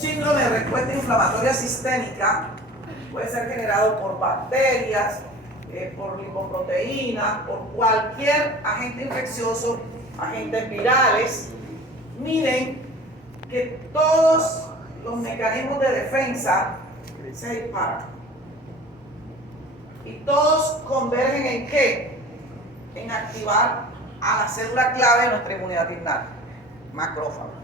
Síndrome de respuesta inflamatoria sistémica puede ser generado por bacterias, por lipoproteínas, por cualquier agente infeccioso, agentes virales. Miren que todos los mecanismos de defensa se disparan. Y todos convergen ¿en qué? En activar a la célula clave de nuestra inmunidad innata, macrófago.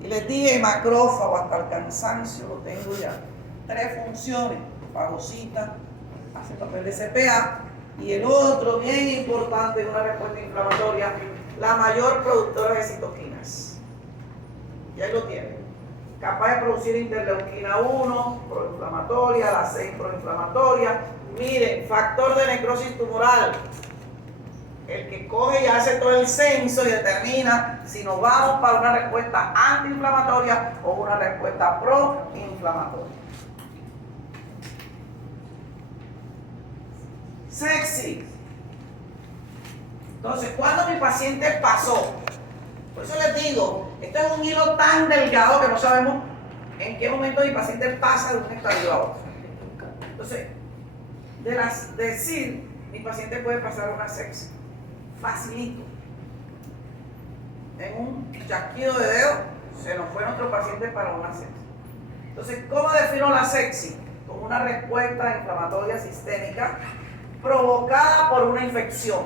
Y les dije macrófago hasta el cansancio, lo tengo ya. 3 funciones, fagocita, hace papel de CPA, y el otro, bien importante, de una respuesta inflamatoria, la mayor productora de citoquinas. Y ahí lo tienen. Capaz de producir interleuquina 1, proinflamatoria, la 6 proinflamatoria. Miren, factor de necrosis tumoral. El que coge y hace todo el censo y determina si nos vamos para una respuesta antiinflamatoria o una respuesta proinflamatoria. Sexy. Entonces, cuando mi paciente pasó, por eso les digo, esto es un hilo tan delgado que no sabemos en qué momento mi paciente pasa de un estadio a otro. Entonces, decir, mi paciente puede pasar una sexy. Facilito. En un chasquido de dedo se nos fue nuestro paciente para una sepsis. Entonces, ¿cómo defino la sepsis? Como una respuesta inflamatoria sistémica provocada por una infección.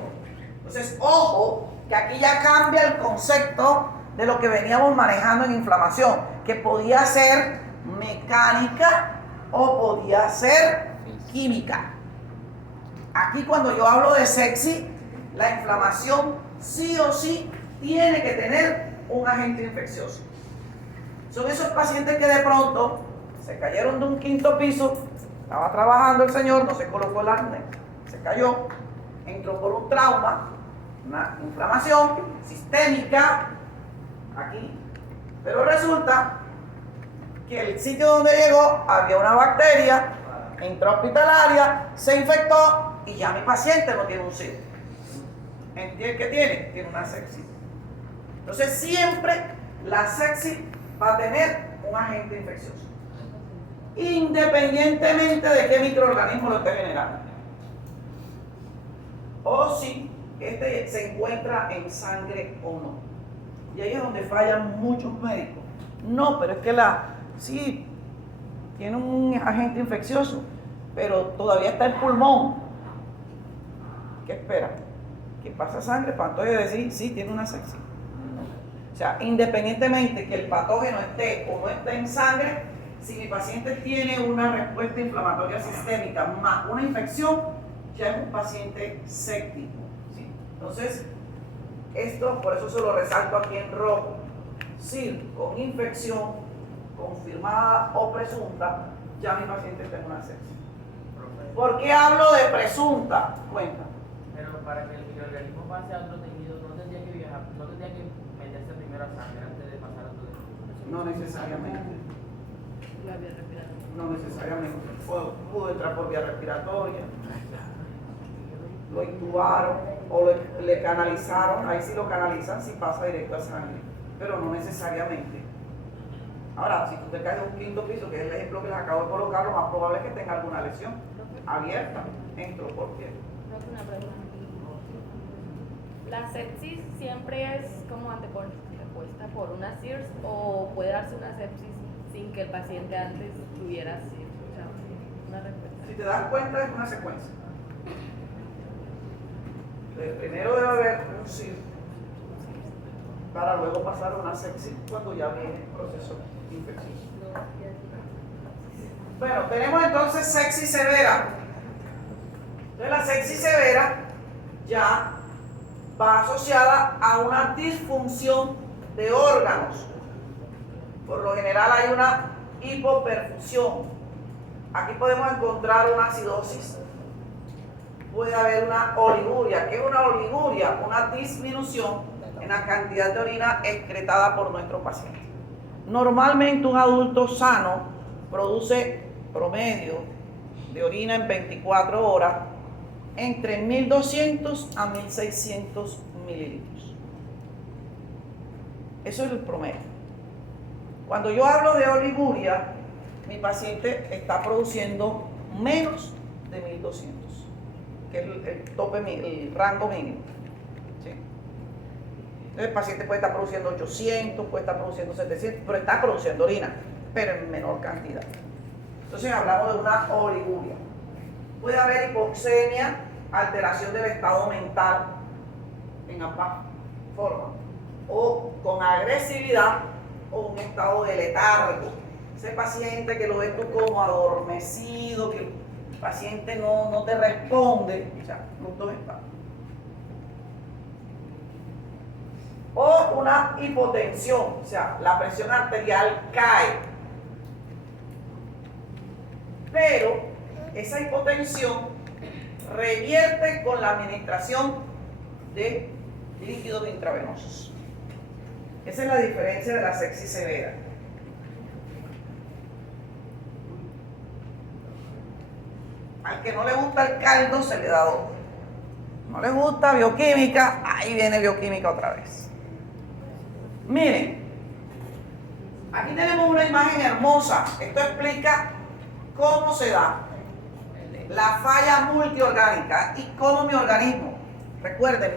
Entonces, ojo, que aquí ya cambia el concepto de lo que veníamos manejando en inflamación, que podía ser mecánica o podía ser química. Aquí cuando yo hablo de sepsis, la inflamación sí o sí tiene que tener un agente infeccioso. Son esos pacientes que de pronto se cayeron de un 5.º piso, estaba trabajando el señor, no se colocó el arnés, se cayó, entró por un trauma, una inflamación sistémica, aquí, pero resulta que el sitio donde llegó había una bacteria, entró hospitalaria, se infectó y ya mi paciente no tiene un sitio. ¿Entiendes qué tiene? Tiene una sepsis. Entonces siempre la sepsis va a tener un agente infeccioso, independientemente de qué microorganismo lo esté generando. O si este se encuentra en sangre o no. Y ahí es donde fallan muchos médicos. No, pero es que sí, tiene un agente infeccioso, pero todavía está el pulmón. ¿Qué espera? Que pasa sangre para entonces decir, sí, tiene una sepsis. O sea, independientemente que el patógeno esté o no esté en sangre, si mi paciente tiene una respuesta inflamatoria sistémica más una infección, ya es un paciente séptico. ¿Sí? Entonces, esto por eso se lo resalto aquí en rojo. Si con infección confirmada o presunta, ya mi paciente tiene una sepsis. ¿Por qué hablo de presunta? Cuenta. Pero para que el microorganismo pase a otro tejido, no tendría que viajar, no tendría que meterse primero a sangre antes de pasar a otro tejido. No necesariamente. La vía respiratoria. No necesariamente. Pudo entrar por vía respiratoria. Lo intubaron o le canalizaron. Ahí sí lo canalizan si pasa directo a sangre. Pero no necesariamente. Ahora, si tú te caes de un 5.º piso, que es el ejemplo que les acabo de colocar, lo más probable es que tenga alguna lesión abierta. Entró por pie. Una pregunta. ¿La sepsis siempre es como antepuesta por una SIRS o puede darse una sepsis sin que el paciente antes tuviera SIRS? O sea, una respuesta. Si te das cuenta, es una secuencia. Primero debe haber un SIR para luego pasar a una sepsis cuando ya viene el proceso infeccioso. Bueno, tenemos entonces sepsis severa. Entonces la sepsis severa ya va asociada a una disfunción de órganos. Por lo general hay una hipoperfusión. Aquí podemos encontrar una acidosis. Puede haber una oliguria. ¿Qué es una oliguria? Una disminución en la cantidad de orina excretada por nuestro paciente. Normalmente un adulto sano produce promedio de orina en 24 horas entre 1.200 a 1.600 mililitros. Eso es el promedio. Cuando yo hablo de oliguria, mi paciente está produciendo menos de 1200, que es el tope, el rango mínimo. ¿Sí? Entonces el paciente puede estar produciendo 800, puede estar produciendo 700, pero está produciendo orina, pero en menor cantidad. Entonces hablamos de una oliguria. Puede haber hipoxemia, alteración del estado mental en ambas formas, o con agresividad o un estado de letargo. Ese paciente que lo ves tú como adormecido, que el paciente no te responde, o sea, los dos estados. O una hipotensión, o sea, la presión arterial cae. Pero esa hipotensión revierte con la administración de líquidos intravenosos. Esa es la diferencia de la sepsis severa. Al que no le gusta el caldo se le da dos. No le gusta bioquímica, ahí viene bioquímica otra vez. Miren, aquí tenemos una imagen hermosa. Esto explica cómo se da la falla multiorgánica y cómo mi organismo, recuerden,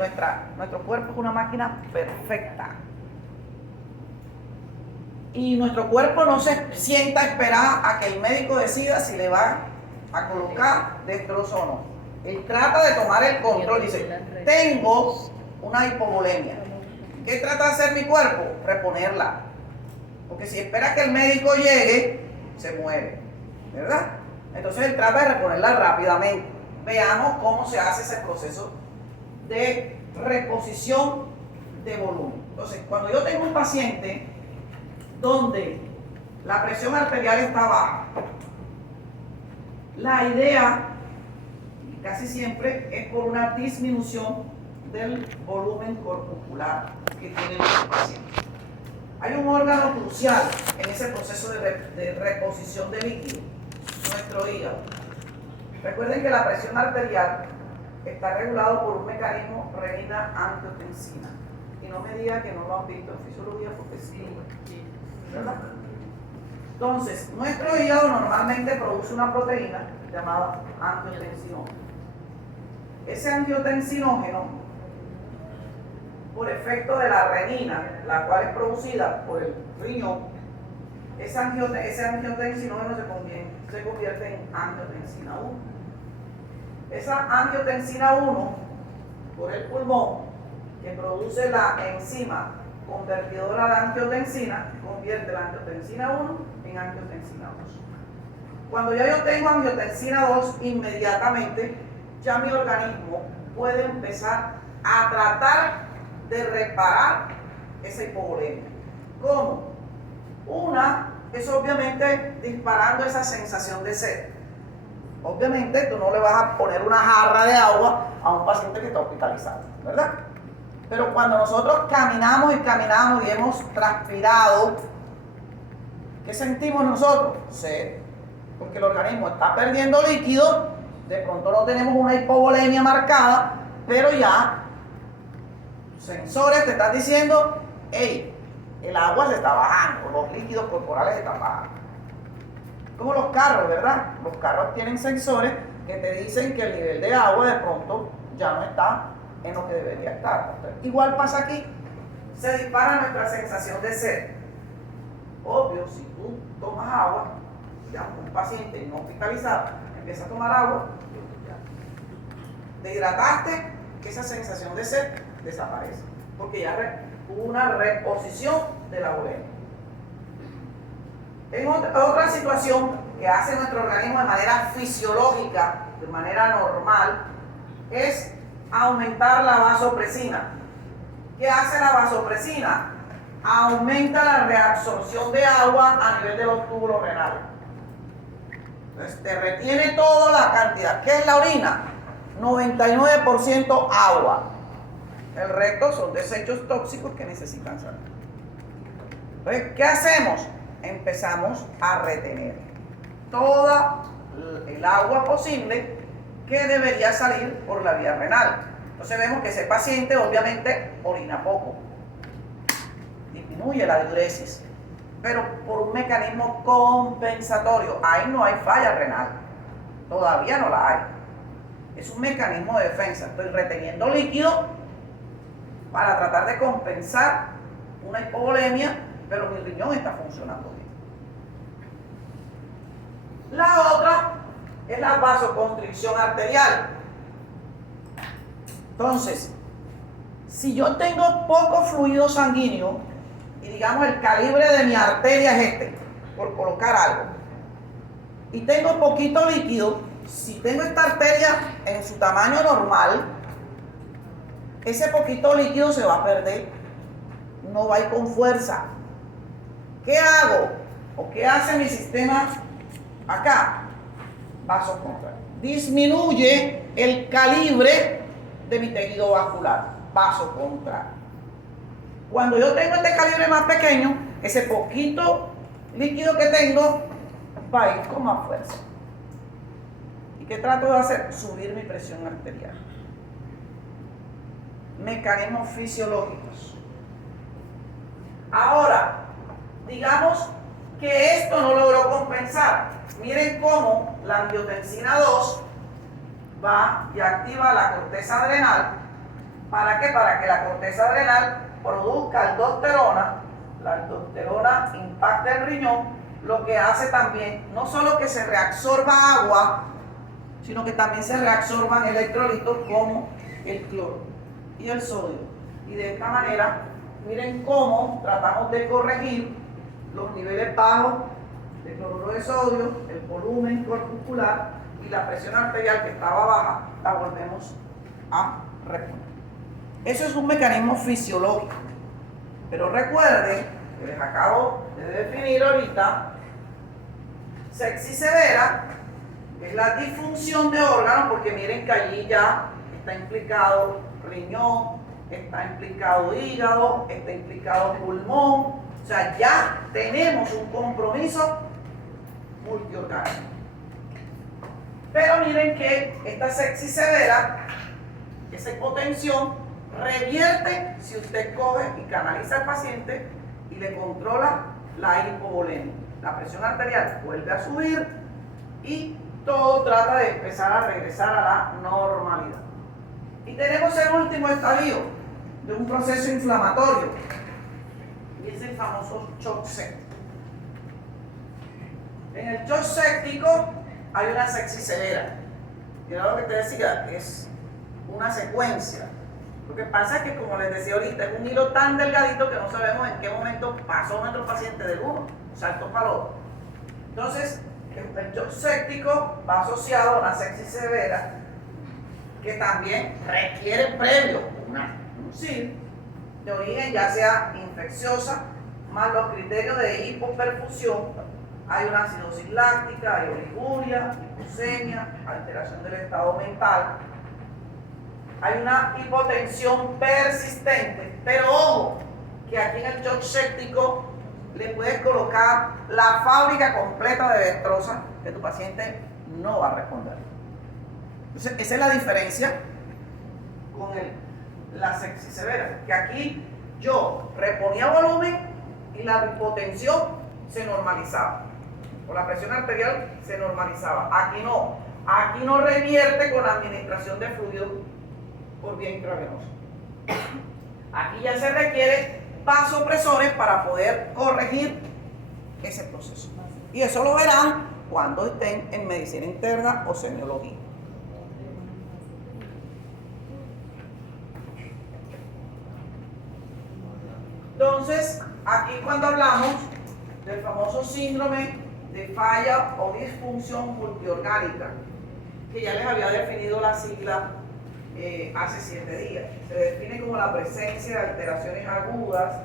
nuestro cuerpo es una máquina perfecta. Y nuestro cuerpo no se sienta a esperar a que el médico decida si le va a colocar destrozo o no. Él trata de tomar el control, dice, tengo una hipovolemia. ¿Qué trata de hacer mi cuerpo? Reponerla. Porque si espera que el médico llegue, se muere, ¿verdad? Entonces él trata de reponerla rápidamente. Veamos cómo se hace ese proceso de reposición de volumen. Entonces, cuando yo tengo un paciente donde la presión arterial está baja, la idea casi siempre es por una disminución del volumen corpuscular que tiene el paciente. Hay un órgano crucial en ese proceso de reposición de líquido, nuestro hígado. Recuerden que la presión arterial está regulado por un mecanismo renina-angiotensina. Y no me digan que no lo han visto en fisiología porque sí, ¿verdad? Entonces, nuestro hígado normalmente produce una proteína llamada angiotensinógeno. Ese angiotensinógeno, por efecto de la renina, la cual es producida por el riñón, ese angiotensinógeno se convierte en angiotensina 1. Esa angiotensina 1, por el pulmón, que produce la enzima convertidora de angiotensina, convierte la angiotensina 1 en angiotensina 2. Cuando ya yo tengo angiotensina 2, inmediatamente ya mi organismo puede empezar a tratar de reparar esa hipovolemia. ¿Cómo? Una es obviamente disparando esa sensación de sed. Obviamente tú no le vas a poner una jarra de agua a un paciente que está hospitalizado, ¿verdad? Pero cuando nosotros caminamos y hemos transpirado, ¿qué sentimos nosotros? Sed, porque el organismo está perdiendo líquido, de pronto no tenemos una hipovolemia marcada, pero ya sensores te están diciendo, hey, el agua se está bajando, los líquidos corporales están bajando. Como los carros, ¿verdad? Los carros tienen sensores que te dicen que el nivel de agua de pronto ya no está en lo que debería estar. Igual pasa aquí, se dispara nuestra sensación de sed. Obvio, si tú tomas agua, ya un paciente no hospitalizado empieza a tomar agua, te hidrataste, esa sensación de sed desaparece, porque ya hubo una reposición de la volemia. En otra situación que hace nuestro organismo de manera fisiológica, de manera normal, es aumentar la vasopresina. ¿Qué hace la vasopresina? Aumenta la reabsorción de agua a nivel de los túbulos renales. Entonces te retiene toda la cantidad. ¿Qué es la orina? 99% agua. El resto son desechos tóxicos que necesitan salir. Entonces, ¿qué hacemos? Empezamos a retener toda el agua posible que debería salir por la vía renal. Entonces vemos que ese paciente obviamente orina poco, disminuye la diuresis. pero por un mecanismo compensatorio. Ahí no hay falla renal, todavía no la hay. Es un mecanismo de defensa. Estoy reteniendo líquido para tratar de compensar una hipovolemia, pero mi riñón está funcionando bien. La otra es la vasoconstricción arterial. Entonces, si yo tengo poco fluido sanguíneo, y digamos el calibre de mi arteria es este, por colocar algo, y tengo poquito líquido, si tengo esta arteria en su tamaño normal, ese poquito líquido se va a perder, no va a ir con fuerza. ¿Qué hago? ¿O qué hace mi sistema acá? Vasoconstrictor. Disminuye el calibre de mi tejido vascular, vasoconstrictor. Cuando yo tengo este calibre más pequeño, ese poquito líquido que tengo va a ir con más fuerza. ¿Y qué trato de hacer? Subir mi presión arterial. Mecanismos fisiológicos. Ahora, digamos que esto no logró compensar. Miren cómo la angiotensina 2 va y activa la corteza adrenal. ¿Para qué? Para que la corteza adrenal produzca aldosterona. La aldosterona impacta el riñón, lo que hace también, no solo que se reabsorba agua, sino que también se reabsorban electrolitos como el cloro y el sodio. Y de esta manera, miren cómo tratamos de corregir los niveles bajos de cloruro de sodio, el volumen corpuscular y la presión arterial que estaba baja, la volvemos a reponer. Eso es un mecanismo fisiológico. Pero recuerden que les acabo de definir ahorita, sepsis severa es la disfunción de órganos, porque miren que allí ya está implicado riñón, está implicado hígado, está implicado pulmón. O sea, ya tenemos un compromiso multiorgánico. Pero miren que esta sepsis severa, esa hipotensión, revierte si usted coge y canaliza al paciente y le controla la hipovolemia. La presión arterial vuelve a subir y todo trata de empezar a regresar a la normalidad. Y tenemos el último estadio de un proceso inflamatorio, y es el famoso shock séptico. En el shock séptico hay una sepsis severa. Y era lo que te decía, es una secuencia. Lo que pasa es que, como les decía ahorita, es un hilo tan delgadito que no sabemos en qué momento pasó nuestro paciente del uno, saltó para el otro. Entonces, el shock séptico va asociado a una sepsis severa que también requiere previo un SIR de origen ya sea infecciosa, más los criterios de hipoperfusión. Hay una acidosis láctica, hay oliguria, hiposemia, alteración del estado mental. Hay una hipotensión persistente, pero ojo, que aquí en el shock séptico le puedes colocar la fábrica completa de dextrosa que tu paciente no va a responder. Entonces, esa es la diferencia con la sepsis severa, que aquí yo reponía volumen y la hipotensión se normalizaba, o la presión arterial se normalizaba. Aquí no revierte con la administración de fluido por vía intravenosa. Aquí ya se requiere vasopresores para poder corregir ese proceso. Y eso lo verán cuando estén en medicina interna o semiología. Entonces, aquí cuando hablamos del famoso síndrome de falla o disfunción multiorgánica, que ya les había definido la sigla hace 7 días. Se define como la presencia de alteraciones agudas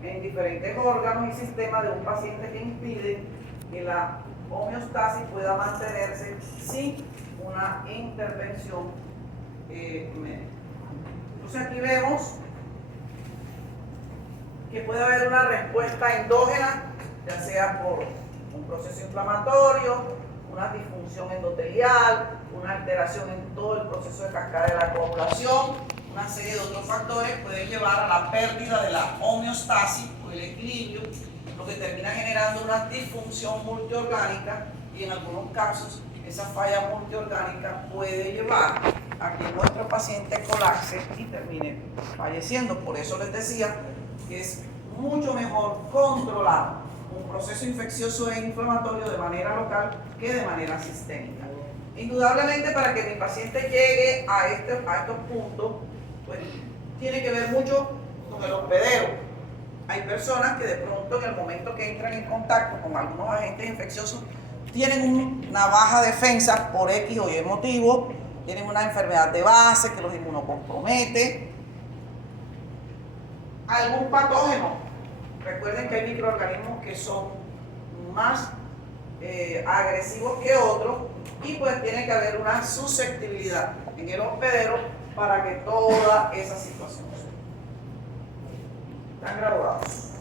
en diferentes órganos y sistemas de un paciente que impide que la homeostasis pueda mantenerse sin una intervención médica. Entonces aquí vemos que puede haber una respuesta endógena, ya sea por un proceso inflamatorio, una disfunción endotelial, una alteración en todo el proceso de cascada de la coagulación, una serie de otros factores pueden llevar a la pérdida de la homeostasis o el equilibrio lo que termina generando una disfunción multiorgánica y en algunos casos esa falla multiorgánica puede llevar a que nuestro paciente colapse y termine falleciendo. Por eso les decía que es mucho mejor controlar un proceso infeccioso e inflamatorio de manera local que de manera sistémica. Indudablemente, para que mi paciente llegue a estos puntos, pues tiene que ver mucho con el hospedero. Hay personas que de pronto en el momento que entran en contacto con algunos agentes infecciosos tienen una baja defensa por X o Y motivo, tienen una enfermedad de base que los inmunocompromete, algún patógeno. Recuerden que hay microorganismos que son más agresivos que otros y pues tiene que haber una susceptibilidad en el hospedero para que toda esa situación suceda. Están graduados.